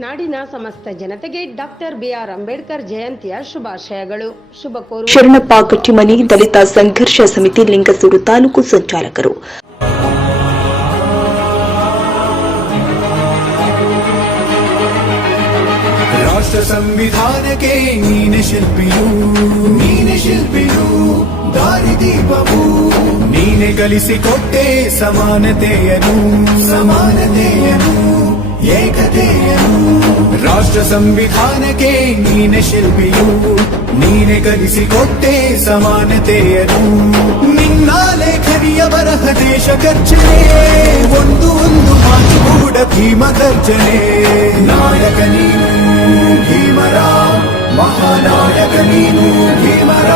ನಾಡಿನ ಸಮಸ್ತ ಜನತೆಗೆ ಡಾಕ್ಟರ್ ಬಿಆರ್ ಅಂಬೇಡ್ಕರ್ ಜಯಂತಿಯ ಶುಭಾಶಯಗಳು. ಶುಭ ಕೋರು ಶರಣಪ್ಪ ಕಟ್ಟಿಮನಿ ದಲಿತ ಸಂಘರ್ಷ ಸಮಿತಿ ಲಿಂಗಸೂರು ತಾಲೂಕು ಸಂಚಾಲಕರು. ರಾಷ್ಟ್ರ ಸಂವಿಧಾನಕ್ಕೆ ನೀನೆ ಶಿಲ್ಪಿಯು ದಾರಿದೀಪವು ನೀನೆ ಕಲಿಸಿಕೊಟ್ಟೆ ಸಮಾನತೆಯನು ಏಕತೆಯನು. ರಾಷ್ಟ್ರ ಸಂವಿಧಾನಕ್ಕೆ ನೀನೆ ಶಿಲ್ಪಿಯು ನೀನೆ ಕಲಿಸಿಕೊಟ್ಟೆ ಸಮಾನತೆಯನು. ನಿನ್ನ ಲೇಖನಿಯ ಬರಹ ದೇಶ ಗರ್ಜನೆ ಒಂದು ಮಾತು ಕೂಡ ಭೀಮ ಗರ್ಜನೆ. ನಾಯಕ ನೀನು ಭೀಮರ, ಮಹಾನಾಯಕ ನೀನು ಭೀಮರ.